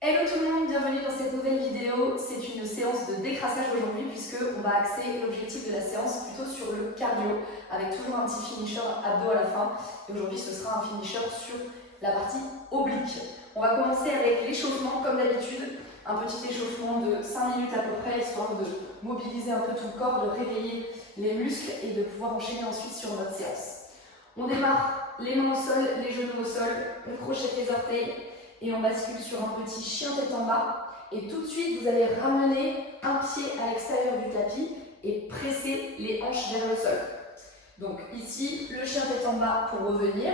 Hello tout le monde, bienvenue dans cette nouvelle vidéo. C'est une séance de décrassage aujourd'hui puisqu'on va axer l'objectif de la séance plutôt sur le cardio avec toujours un petit finisher abdos à la fin. Et aujourd'hui ce sera un finisher sur la partie oblique. On va commencer avec l'échauffement comme d'habitude. Un petit échauffement de 5 minutes à peu près histoire de mobiliser un peu tout le corps, de réveiller les muscles et de pouvoir enchaîner ensuite sur notre séance. On démarre les mains au sol, les genoux au sol, on crochette les orteils. Et on bascule sur un petit chien tête en bas. Et tout de suite, vous allez ramener un pied à l'extérieur du tapis et presser les hanches vers le sol. Donc ici, le chien tête en bas pour revenir.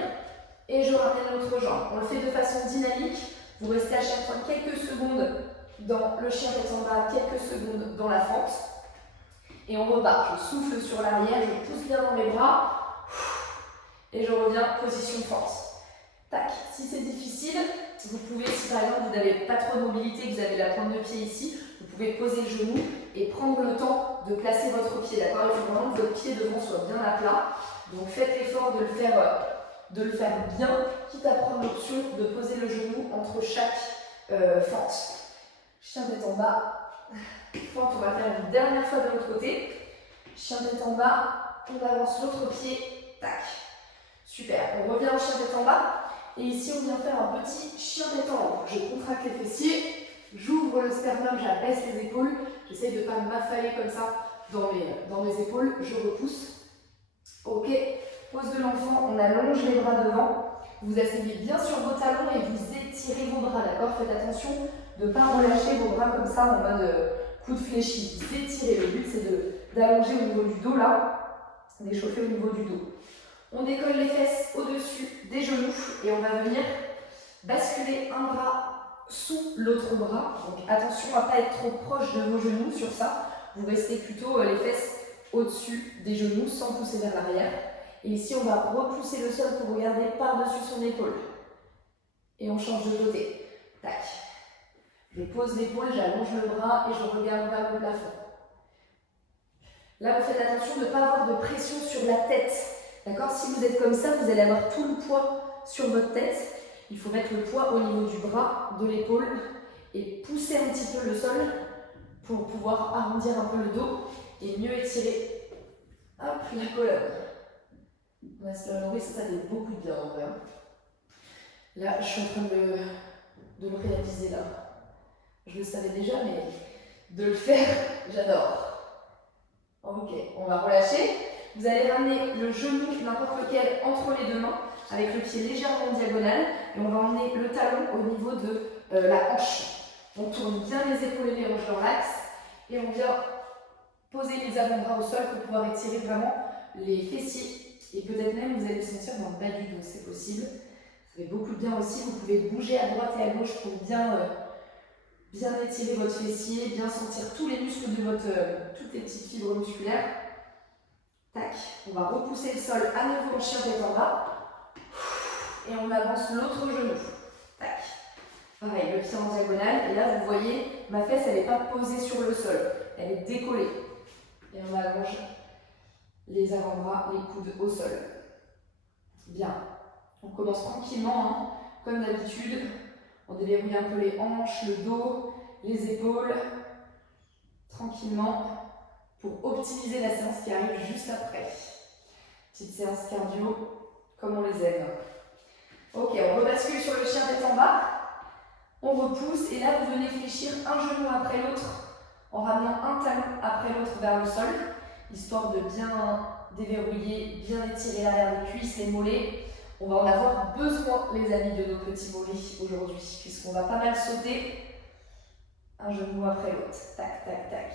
Et je ramène l'autre jambe. On le fait de façon dynamique. Vous restez à chaque fois quelques secondes dans le chien tête en bas, quelques secondes dans la fente. Et on repart. Je souffle sur l'arrière, je pousse bien dans mes bras. Et je reviens, position fente. Tac. Si c'est difficile, vous pouvez, si par exemple vous n'avez pas trop de mobilité, que vous avez la pointe de pied ici, vous pouvez poser le genou et prendre le temps de placer votre pied, d'accord? Il faut vraiment que votre pied devant soit bien à plat. Donc faites l'effort de le faire bien, quitte à prendre l'option de poser le genou entre chaque fente. Chien tête en bas, fente, on va faire une dernière fois de l'autre côté. Chien tête en bas, on avance l'autre pied, tac. Super, on revient au chien tête en bas. Et ici, on vient faire un petit chien tête en haut. Je contracte les fessiers, j'ouvre le sternum, j'abaisse les épaules. J'essaye de ne pas m'affaler comme ça dans mes épaules. Je repousse. Ok, pose de l'enfant, on allonge les bras devant. Vous asseyez bien sur vos talons et vous étirez vos bras, d'accord? Faites attention de ne pas relâcher vos bras comme ça en mode coup de fléchi. Vous étirez, le but c'est d'allonger au niveau du dos là, d'échauffer au niveau du dos. On décolle les fesses au-dessus des genoux et on va venir basculer un bras sous l'autre bras. Donc attention à ne pas être trop proche de vos genoux sur ça. Vous restez plutôt les fesses au-dessus des genoux sans pousser vers l'arrière. Et ici, on va repousser le sol pour regarder par-dessus son épaule. Et on change de côté. Tac. Je pose l'épaule, j'allonge le bras et je regarde vers le plafond. Là, vous faites attention de ne pas avoir de pression sur la tête. D'accord? Si vous êtes comme ça, vous allez avoir tout le poids sur votre tête. Il faut mettre le poids au niveau du bras, de l'épaule et pousser un petit peu le sol pour pouvoir arrondir un peu le dos et mieux étirer hop, la colonne. On va se l'allonger, ça fait beaucoup de bien en vrai. Là, je suis en train de le réaliser là. Je le savais déjà, mais de le faire, j'adore. Ok, on va relâcher. Vous allez ramener le genou, n'importe lequel, entre les deux mains, avec le pied légèrement en diagonale. Et on va emmener le talon au niveau de la hanche. On tourne bien les épaules et les hanches dans l'axe. Et on vient poser les avant-bras au sol pour pouvoir étirer vraiment les fessiers. Et peut-être même vous allez le sentir dans le bas du dos, c'est possible. Ça fait beaucoup de bien aussi. Vous pouvez bouger à droite et à gauche pour bien étirer votre fessier, bien sentir tous les muscles de toutes les petites fibres musculaires. Tac, on va repousser le sol à nouveau en chien tête en bas. Et on avance l'autre genou. Tac. Pareil, le pied en diagonale. Et là, vous voyez, ma fesse, elle n'est pas posée sur le sol. Elle est décollée. Et on allonge les avant-bras, les coudes au sol. Bien. On commence tranquillement, hein, comme d'habitude. On déverrouille un peu les hanches, le dos, les épaules. Tranquillement. Pour optimiser la séance qui arrive juste après. Petite séance cardio, comme on les aime. Ok, on rebascule sur le chien tête en bas. On repousse et là, vous venez fléchir un genou après l'autre en ramenant un talon après l'autre vers le sol, histoire de bien déverrouiller, bien étirer l'arrière des cuisses, les mollets. On va en avoir besoin, les amis, de nos petits mollets aujourd'hui, puisqu'on va pas mal sauter. Un genou après l'autre. Tac, tac, tac.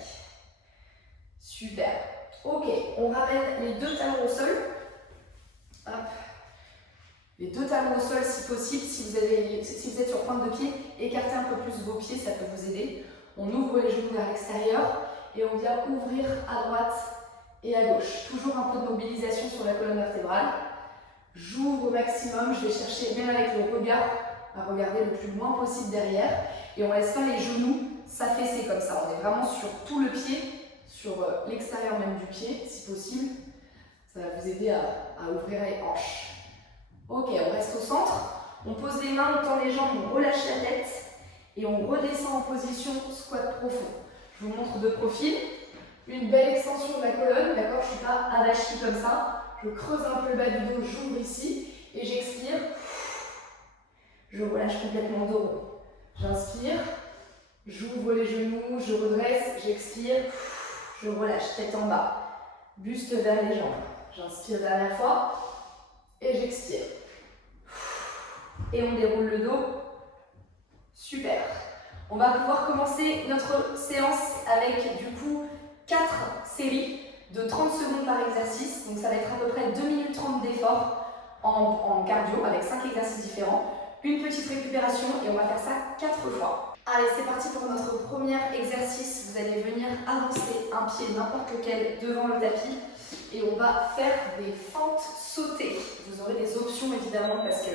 Super. Ok, on ramène les deux talons au sol. Hop. Les deux talons au sol si possible. Si vous êtes sur pointe de pied, écartez un peu plus vos pieds, ça peut vous aider. On ouvre les genoux vers l'extérieur et on vient ouvrir à droite et à gauche. Toujours un peu de mobilisation sur la colonne vertébrale. J'ouvre au maximum, je vais chercher même avec le regard à regarder le plus loin possible derrière. Et on ne laisse pas les genoux s'affaisser comme ça. On est vraiment sur tout le pied. Sur l'extérieur même du pied, si possible. Ça va vous aider à ouvrir les hanches. Ok, on reste au centre. On pose les mains, on tend les jambes, on relâche la tête. et on redescend en position squat profond. Je vous montre de profil. Une belle extension de la colonne, d'accord? Je ne suis pas avachie comme ça. Je creuse un peu le bas du dos, j'ouvre ici et j'expire. Je relâche complètement le dos. J'inspire, j'ouvre les genoux, je redresse, j'expire, je relâche, tête en bas. Buste vers les jambes. J'inspire dernière fois et j'expire. Et on déroule le dos. Super. On va pouvoir commencer notre séance avec du coup 4 séries de 30 secondes par exercice. Donc ça va être à peu près 2 minutes 30 d'effort en cardio avec 5 exercices différents. Une petite récupération et on va faire ça 4 fois. Allez, c'est parti pour notre premier exercice. Vous allez venir avancer un pied, n'importe lequel, devant le tapis. Et on va faire des fentes sautées. Vous aurez des options évidemment parce que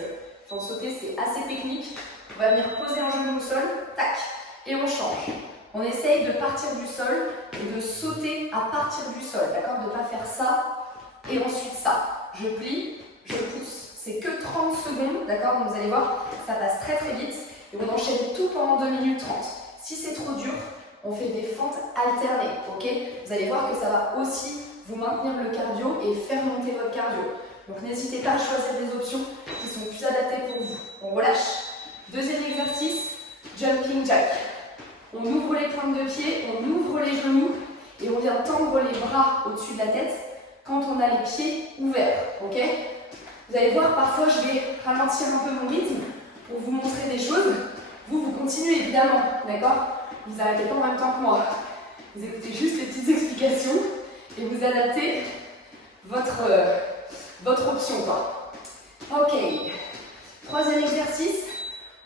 fente sautée c'est assez technique. On va venir poser un genou au sol, tac, et on change. On essaye de partir du sol et de sauter à partir du sol, d'accord? De ne pas faire ça et ensuite ça. Je plie, je pousse. C'est que 30 secondes, d'accord? Donc vous allez voir, ça passe très très vite. Et on enchaîne tout pendant 2 minutes 30. Si c'est trop dur, on fait des fentes alternées, ok? Vous allez voir que ça va aussi vous maintenir le cardio et faire monter votre cardio. Donc n'hésitez pas à choisir des options qui sont plus adaptées pour vous. On relâche. Deuxième exercice, jumping jack. On ouvre les pointes de pied, on ouvre les genoux et on vient tendre les bras au-dessus de la tête quand on a les pieds ouverts, ok? Vous allez voir, parfois je vais ralentir un peu mon rythme pour vous montrer des choses. Vous continuez évidemment, d'accord? Vous n'arrêtez pas en même temps que moi. Vous écoutez juste les petites explications et vous adaptez votre option, quoi. Ok. Troisième exercice,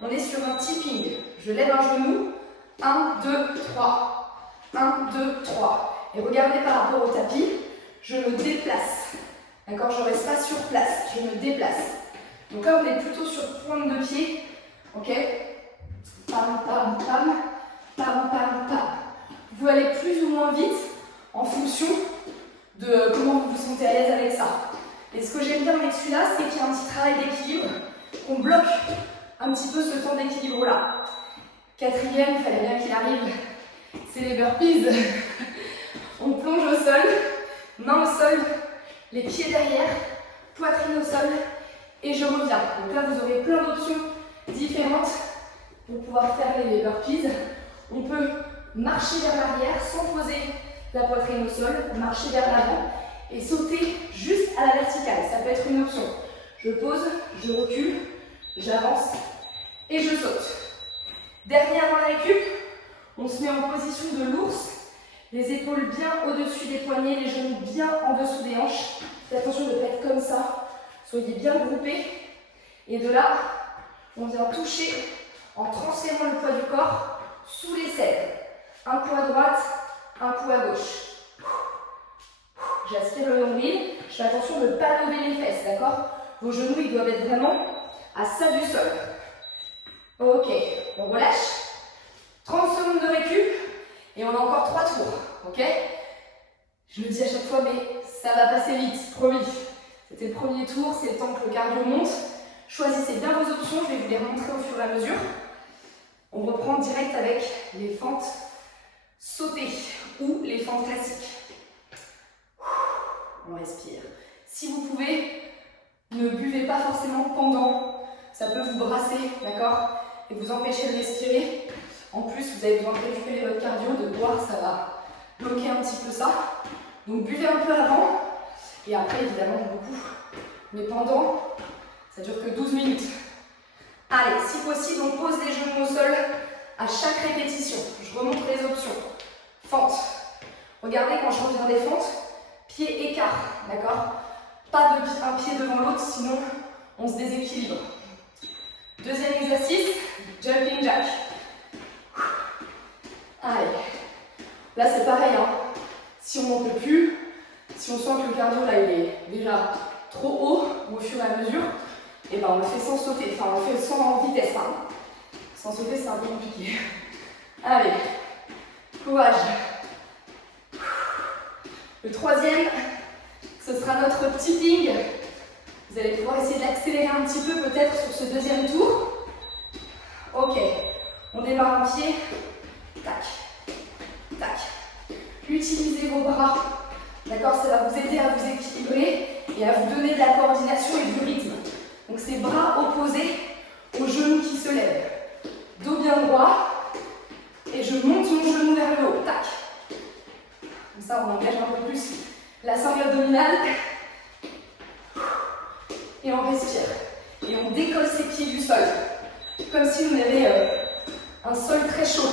on est sur un tipping. Je lève un genou. 1, 2, 3. 1, 2, 3. Et regardez par rapport au tapis, je me déplace. D'accord? Je ne reste pas sur place, je me déplace. Donc là, on est plutôt sur pointe de pied. Ok? Pam, pam, pam. Pam, pam, pam. Vous allez plus ou moins vite en fonction de comment vous vous sentez à l'aise avec ça. Et ce que j'aime bien avec celui-là, c'est qu'il y a un petit travail d'équilibre, qu'on bloque un petit peu ce temps d'équilibre-là. Quatrième, il fallait bien qu'il arrive, c'est les burpees. On plonge au sol, main au sol, les pieds derrière, poitrine au sol, et je reviens. Donc là, vous aurez plein d'options différentes pour pouvoir faire les burpees. On peut marcher vers l'arrière sans poser la poitrine au sol, marcher vers l'avant et sauter juste à la verticale. Ça peut être une option. Je pose, je recule, j'avance et je saute. Dernier avant la récup, on se met en position de l'ours, les épaules bien au-dessus des poignets, les genoux bien en dessous des hanches. Faites attention de ne pas être comme ça, soyez bien groupés. Et de là, on vient toucher en transférant le poids du corps sous les selles. Un coup à droite, un coup à gauche. J'aspire le nombril, je fais attention de ne pas lever les fesses, d'accord? Vos genoux, ils doivent être vraiment à ça du sol. Ok, on relâche. 30 secondes de récup et on a encore 3 tours, ok? Je le dis à chaque fois, mais ça va passer vite, promis. C'était le premier tour, c'est le temps que le cardio monte. Choisissez bien vos options, je vais vous les remontrer au fur et à mesure. On reprend direct avec les fentes sautées ou les fentes classiques. On respire. Si vous pouvez, ne buvez pas forcément pendant. Ça peut vous brasser, d'accord? Et vous empêcher de respirer. En plus, vous avez besoin de récupérer votre cardio, de boire, ça va bloquer un petit peu ça. Donc buvez un peu avant. Et après, évidemment, beaucoup. Mais pendant, ça dure que 12 minutes. Allez, si possible, on pose les genoux au sol à chaque répétition. Je remonte les options. Fente. Regardez quand je reviens des fentes, pied écart, d'accord? Pas un pied devant l'autre, sinon on se déséquilibre. Deuxième exercice, jumping jack. Allez. Là c'est pareil, hein. Si on n'en peut plus, si on sent que le cardio là il est déjà trop haut, ou au fur et à mesure, et ben on le fait sans sauter, enfin on le fait sans vitesse. Hein. Sans sauter c'est un peu compliqué. Allez, courage. Le troisième, ce sera notre tipping. Vous allez pouvoir essayer d'accélérer un petit peu peut-être sur ce deuxième tour. Ok, On démarre un pied, tac, tac. Utilisez vos bras, d'accord? Ça va vous aider à vous équilibrer et à vous donner de la coordination et du rythme. Donc c'est bras opposés aux genoux qui se lèvent. Dos bien droit et je monte mon genou vers le haut, tac. Comme ça on engage un peu plus la sangle abdominale. Et on respire. Et on décolle ses pieds du sol. Comme si on avait un sol très chaud.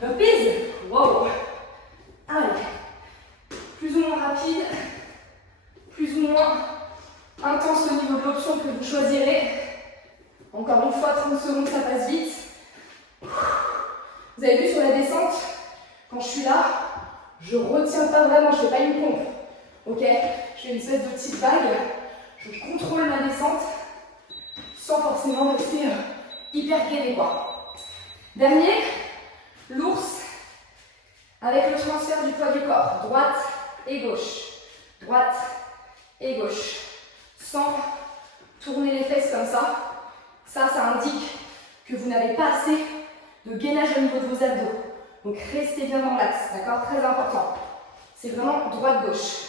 Burpees. Wow. Allez. Plus ou moins rapide. Plus ou moins intense au niveau de l'option que vous choisirez. Encore une fois, 30 secondes, ça passe vite. Vous avez vu sur la descente, quand je suis là, je ne retiens pas vraiment, je ne fais pas une pompe. Ok? Je fais une espèce de petite vague. Je contrôle ma descente sans forcément rester hyper gainée, quoi. Dernier, l'ours avec le transfert du poids du corps. Droite et gauche. Droite et gauche. Sans tourner les fesses comme ça. Ça indique que vous n'avez pas assez de gainage au niveau de vos abdos. Donc restez bien dans l'axe, d'accord? Très important. C'est vraiment droite-gauche.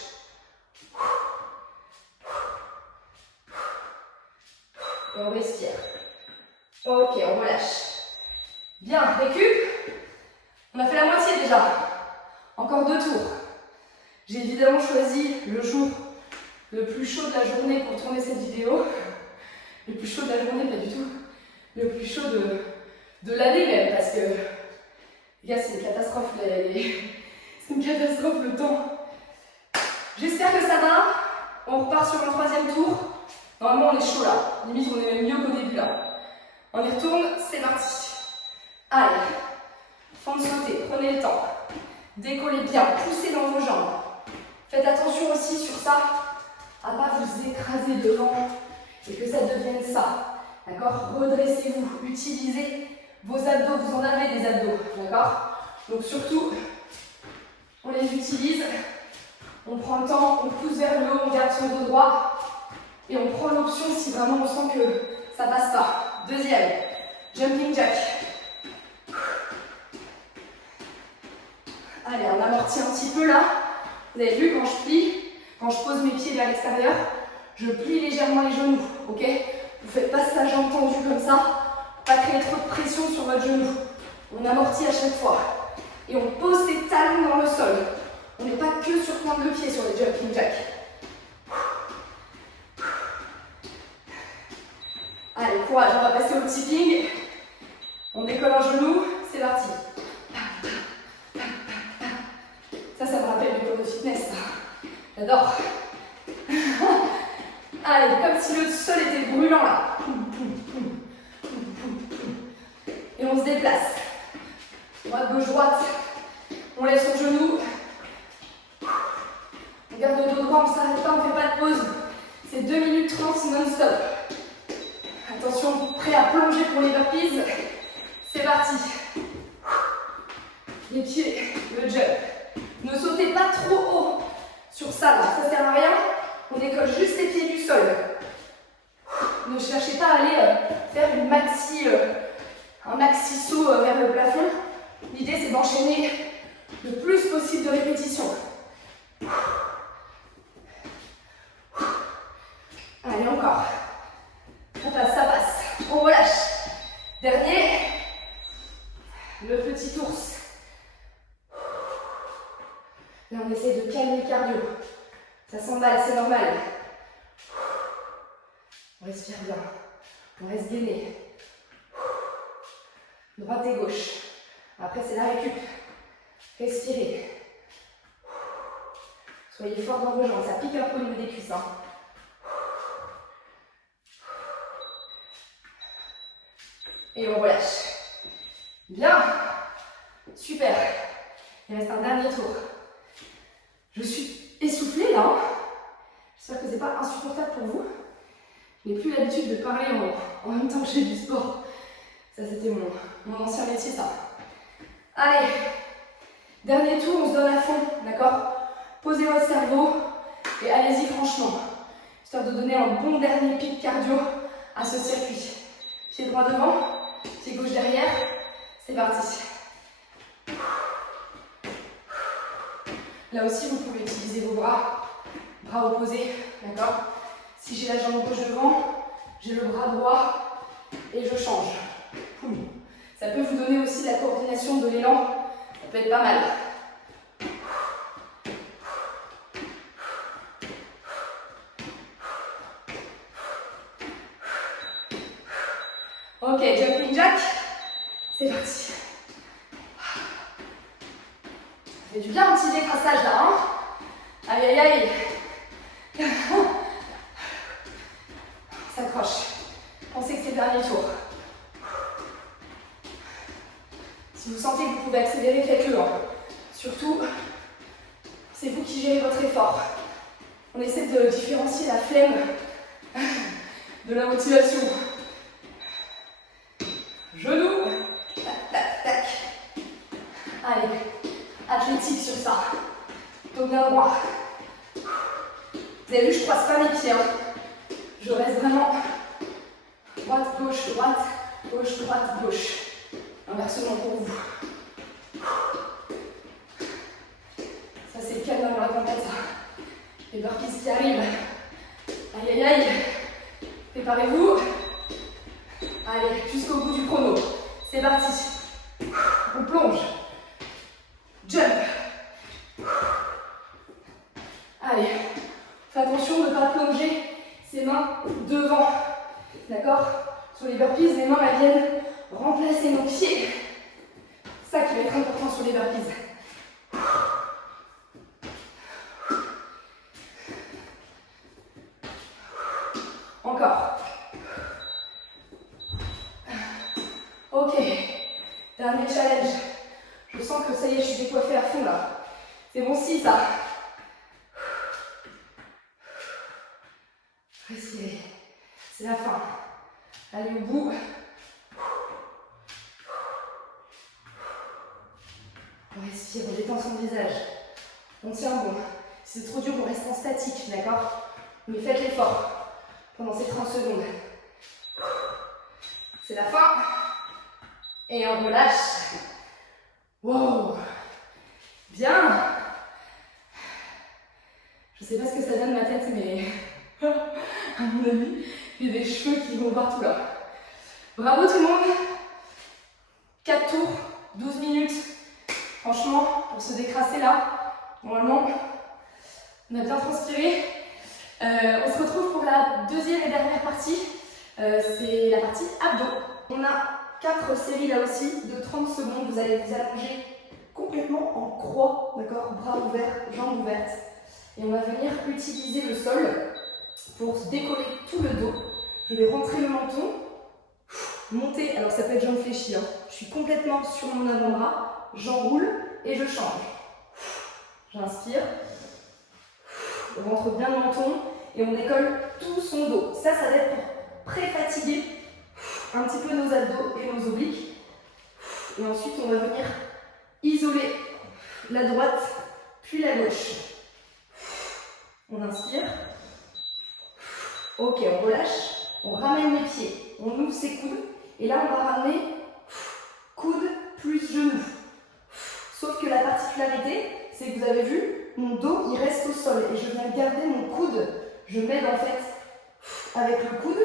Et on respire. Ok, on relâche. Bien, récup. On a fait la moitié déjà. Encore 2 tours. J'ai évidemment choisi le jour le plus chaud de la journée pour tourner cette vidéo. Le plus chaud de la journée, pas du tout. Le plus chaud de l'année même, parce que les gars, c'est une catastrophe. C'est une catastrophe le temps. J'espère que ça va. On repart sur un 3e tour. Normalement, on est chaud là. Limite, on est même mieux qu'au début là. On y retourne, c'est parti. Allez, fin de sauter, prenez le temps. Décollez bien, poussez dans vos jambes. Faites attention aussi sur ça, à ne pas vous écraser devant et que ça devienne ça. D'accord? Redressez-vous, utilisez vos abdos, vous en avez des abdos. D'accord? Donc surtout, on les utilise, on prend le temps, on pousse vers le haut, on garde son dos droit. Et on prend l'option si vraiment on sent que ça passe pas. 2e, jumping jack. Allez, on amortit un petit peu là. Vous avez vu, quand je plie, quand je pose mes pieds vers l'extérieur, je plie légèrement les genoux, ok? Vous ne faites pas ça jambe tendue comme ça, pas créer trop de pression sur votre genou. On amortit à chaque fois. Et on pose ses talons dans le sol. On n'est pas que sur pointe de pied sur les jumping jacks. Allez, courage, on va passer au tipping. On décolle un genou, c'est parti. Ça me rappelle du cours de fitness, ça. J'adore. Allez, comme si le sol était brûlant là. Et on se déplace. Droite, gauche, droite. On lève son genou. On garde le dos droit, on ne s'arrête pas, on ne fait pas de pause. C'est 2 minutes 30 non-stop. Attention, prêt à plonger pour les burpees. C'est parti. Les pieds, le jump. Ne sautez pas trop haut sur ça, là. Ça ne sert à rien. On décolle juste les pieds du sol. Ne cherchez pas à aller faire un maxi saut vers le plafond. L'idée, c'est d'enchaîner le plus possible de répétitions. Allez, encore. Ça passe, ça passe. On relâche. Dernier. Le petit ours. Là, on essaie de calmer le cardio. Ça s'emballe, c'est normal. On respire bien. On reste gainé. Droite et gauche. Après, c'est la récup. Respirez. Soyez fort dans vos jambes. Ça pique un peu au niveau des cuisses. Hein. Et on relâche. Bien. Super. Il reste un dernier tour. Je suis essoufflée là. J'espère que ce n'est pas insupportable pour vous. Je n'ai plus l'habitude de parler en même temps que je fais du sport. Ça, c'était mon ancien métier, ça. Allez. Dernier tour, on se donne à fond. D'accord? Posez votre cerveau et allez-y franchement. Histoire de donner un bon dernier pic cardio à ce circuit. Pied droit devant, pied gauche derrière. C'est parti. Là aussi, vous pouvez utiliser vos bras opposés, d'accord? Si j'ai la jambe gauche devant, j'ai le bras droit et je change. Ça peut vous donner aussi la coordination de l'élan, ça peut être pas mal. Ok, jumping jack, c'est parti. Ça fait du bien un petit décrassage là, hein? Aïe aïe aïe. On s'accroche. Pensez que c'est le dernier tour. Si vous sentez que vous pouvez accélérer, faites-le. Surtout, c'est vous qui gérez votre effort. On essaie de différencier la flemme de la motivation. Genoux. Tac, tac, tac. Allez, athlétique sur ça. Dos bien droit. Vous avez vu, je croise pas mes pieds. Je reste vraiment droite, gauche, droite, gauche. Inversement pour vous. Ça, c'est le calme avant la tempête. Les burpees qui arrivent. Aïe, aïe, aïe. Préparez-vous. Allez, jusqu'au bout du chrono. C'est parti. On plonge. Jump. Allez. Faites attention de ne pas plonger ses mains devant. D'accord? Sur les burpees, les mains elles viennent remplacer nos pieds. C'est ça qui va être important sur les burpees. Encore. Ok. Dernier challenge. Je sens que ça y est, je suis décoiffée à fond là. C'est bon si ça. Respirez. C'est la fin. Allez au bout. On respire, on détend son visage. On tient bon. Si c'est trop dur, on reste en statique, d'accord? Mais faites l'effort pendant ces 30 secondes. C'est la fin. Et on relâche. Wow! Bien! Je sais pas ce que ça donne ma tête, mais à mon avis, il y a des cheveux qui vont partout là. Bravo tout le monde! 4 tours, 12 minutes. Franchement, pour se décrasser là, normalement, on a bien transpiré. On se retrouve pour la deuxième et dernière partie. C'est la partie abdos. On a 4 séries là aussi de 30 secondes. Vous allez vous allonger complètement en croix, d'accord? Bras ouverts, jambes ouvertes. Et on va venir utiliser le sol pour se décoller tout le dos. Je vais rentrer le menton, monter, alors ça peut être jambes fléchies. Je suis complètement sur mon avant-bras, j'enroule et je change. J'inspire, on rentre bien le menton et on décolle tout son dos. Ça va être pour pré-fatiguer un petit peu nos abdos et nos obliques. Et ensuite, on va venir isoler la droite puis la gauche. On inspire. Ok, on relâche. On ramène les pieds. On ouvre ses coudes. Et là, on va ramener coude plus genou. Sauf que la particularité, c'est que vous avez vu, mon dos, il reste au sol. Et je viens garder mon coude. Je m'aide en fait avec le coude.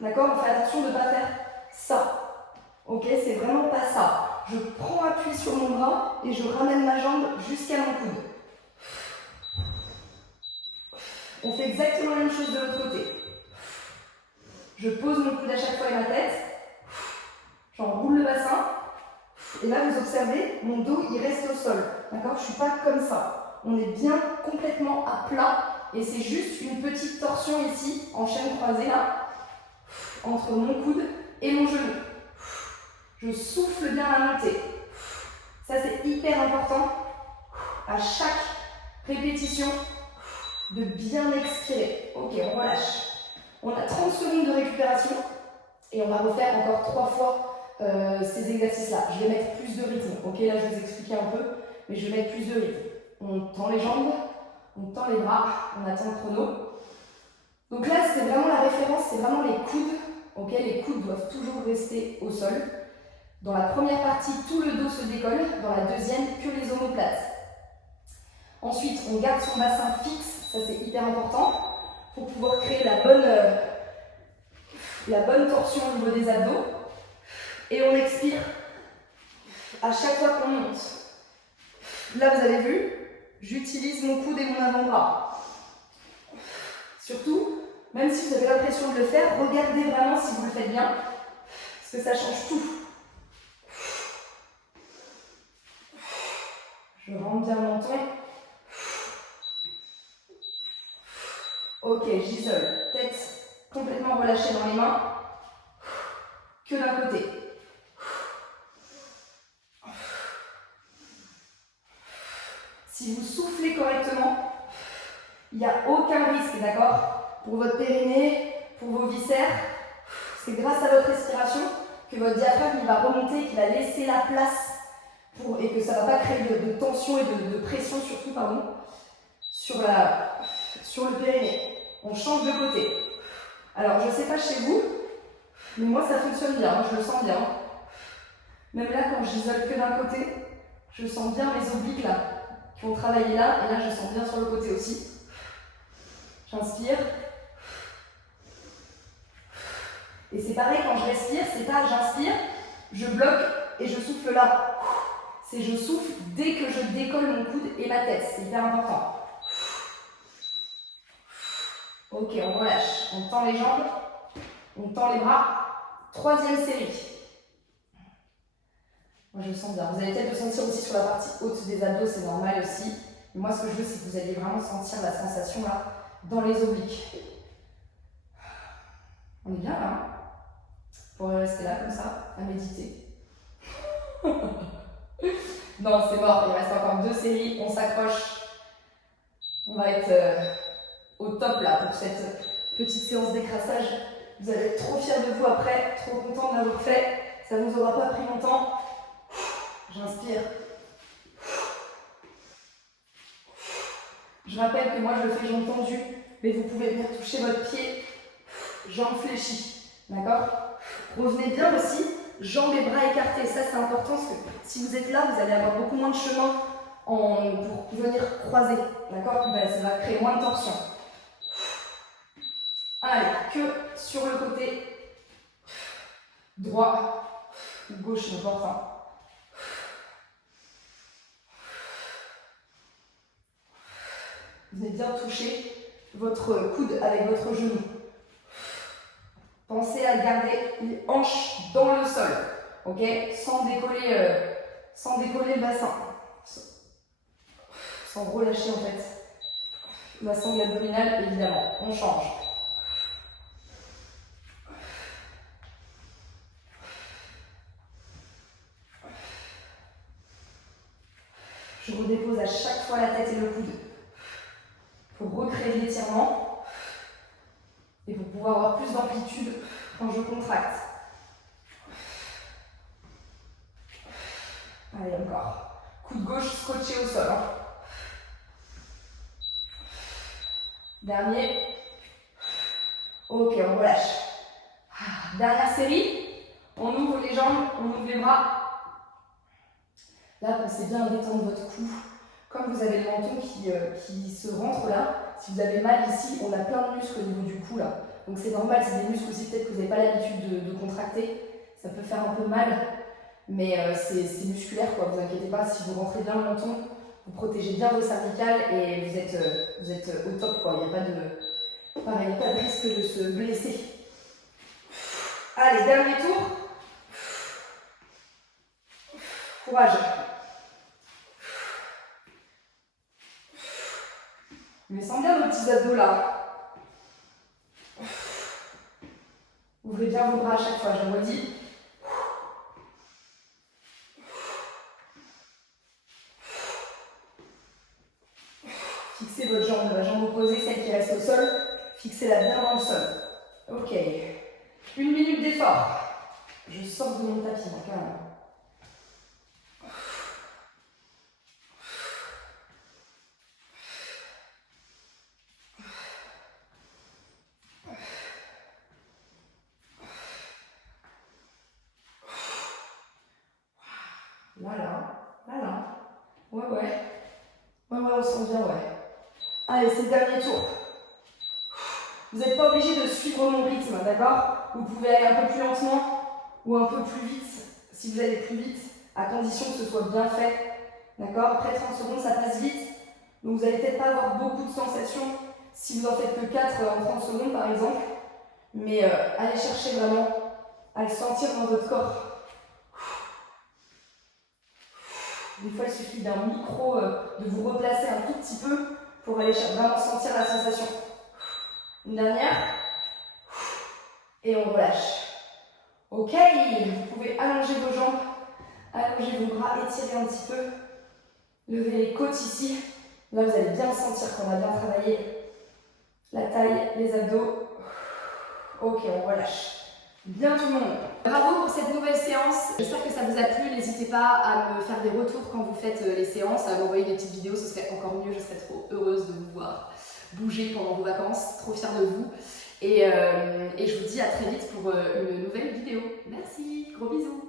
D'accord? On fait attention de ne pas faire ça. Ok? C'est vraiment pas ça. Je prends appui sur mon bras et je ramène ma jambe jusqu'à mon coude. On fait exactement la même chose de l'autre côté. Je pose mon coude à chaque fois et ma tête. J'enroule le bassin. Et là, vous observez, mon dos, il reste au sol. D'accord? Je ne suis pas comme ça. On est bien complètement à plat. Et c'est juste une petite torsion ici, en chaîne croisée là, entre mon coude et mon genou. Je souffle bien la montée. Ça, c'est hyper important. À chaque répétition, de bien expirer. Ok, on relâche. On a 30 secondes de récupération et on va refaire encore 3 fois ces exercices-là. Je vais mettre plus de rythme. Ok, là, je vais vous expliquer un peu, mais je vais mettre plus de rythme. On tend les jambes, on tend les bras, on attend le chrono. Donc là, c'est vraiment la référence, c'est vraiment les coudes Ok, les coudes doivent toujours rester au sol. Dans la première partie, tout le dos se décolle. Dans la deuxième, que les omoplates. Ensuite, on garde son bassin fixe. Ça, c'est hyper important pour pouvoir créer la bonne torsion au niveau des abdos. Et on expire à chaque fois qu'on monte. Là, vous avez vu, j'utilise mon coude et mon avant-bras. Surtout, même si vous avez l'impression de le faire, regardez vraiment si vous le faites bien, parce que ça change tout. Je rentre bien mon menton. Ok, j'isole. Tête complètement relâchée dans les mains. Que d'un côté. Si vous soufflez correctement, il n'y a aucun risque, d'accord? Pour votre périnée, pour vos viscères, c'est grâce à votre respiration que votre diaphragme va remonter, qu'il va laisser la place et que ça ne va pas créer de tension et de pression surtout, pardon, sur le périnée. On change de côté. Alors, je ne sais pas chez vous, mais moi ça fonctionne bien, je le sens bien. Même là, quand j'isole que d'un côté, je sens bien mes obliques là, qui ont travaillé là, et là je sens bien sur le côté aussi. J'inspire. Et c'est pareil quand je respire, c'est pas j'inspire, je bloque et je souffle là. C'est je souffle dès que je décolle mon coude et ma tête, c'est hyper important. Ok, on relâche, on tend les jambes, on tend les bras. Troisième série. Moi je le sens bien. Vous allez peut-être le sentir aussi sur la partie haute des abdos, c'est normal aussi. Mais moi ce que je veux, c'est que vous alliez vraiment sentir la sensation là, dans les obliques. On est bien là, hein? Pour rester là comme ça, à méditer. Non, c'est mort, il reste encore 2 séries, on s'accroche. On va être au top là pour cette petite séance d'écrassage. Vous allez être trop fiers de vous après, trop content de l'avoir fait. Ça ne vous aura pas pris longtemps. J'inspire. Je rappelle que moi je le fais jambes tendues, mais vous pouvez venir toucher votre pied, jambes fléchies. D'accord? Revenez bien aussi, jambes et bras écartés. Ça c'est important parce que si vous êtes là, vous allez avoir beaucoup moins de chemin pour venir croiser. D'accord? Ça va créer moins de tension. Allez, que sur le côté droit ou gauche, n'importe. Venez bien toucher votre coude avec votre genou. Pensez à garder les hanches dans le sol, ok? Sans décoller le bassin. Sans relâcher en fait la sangle abdominale, évidemment. On change. Je redépose à chaque fois la tête et le coude pour recréer l'étirement et pour pouvoir avoir plus d'amplitude quand je contracte. Allez, encore. Coude gauche scotché au sol. Dernier. Ok, on relâche. Dernière série. On ouvre les jambes, on ouvre les bras. Là, pensez bien à détendre votre cou. Comme vous avez le menton qui se rentre là, si vous avez mal ici, on a plein de muscles au niveau du cou là. Donc c'est normal, c'est des muscles aussi peut-être que vous n'avez pas l'habitude de contracter. Ça peut faire un peu mal, mais c'est musculaire quoi, vous inquiétez pas. Si vous rentrez bien le menton, vous protégez bien vos cervicales et vous êtes au top quoi. Il n'y a pas de risque de se blesser. Allez, dernier tour. Courage. Mais sens bien vos petits abdos là. Ouvrez bien vos bras à chaque fois, je redis. Fixez votre jambe, la jambe opposée, celle qui reste au sol. Fixez-la bien dans le sol. Ok. 1 minute d'effort. Je sors de mon tapis, quand même. Voilà. Ouais, on sent bien, ouais. Allez, c'est le dernier tour. Vous n'êtes pas obligé de suivre mon rythme, d'accord? Vous pouvez aller un peu plus lentement ou un peu plus vite, si vous allez plus vite, à condition que ce soit bien fait, d'accord? Après 30 secondes, ça passe vite, donc vous n'allez peut-être pas avoir beaucoup de sensations si vous en faites que 4 en 30 secondes, par exemple, mais allez chercher vraiment à le sentir dans votre corps. Des fois, il suffit d'un micro, de vous replacer un tout petit peu pour aller vraiment sentir la sensation. Une dernière. Et on relâche. Ok, vous pouvez allonger vos jambes, allonger vos bras, étirer un petit peu. Levez les côtes ici. Là, vous allez bien sentir qu'on a bien travaillé la taille, les abdos. Ok, on relâche. Bien tout le monde. Bravo pour cette nouvelle séance. J'espère que ça vous a plu. N'hésitez pas à me faire des retours quand vous faites les séances, à m'envoyer des petites vidéos, ce serait encore mieux. Je serais trop heureuse de vous voir bouger pendant vos vacances. Trop fière de vous. Et je vous dis à très vite pour une nouvelle vidéo. Merci, gros bisous.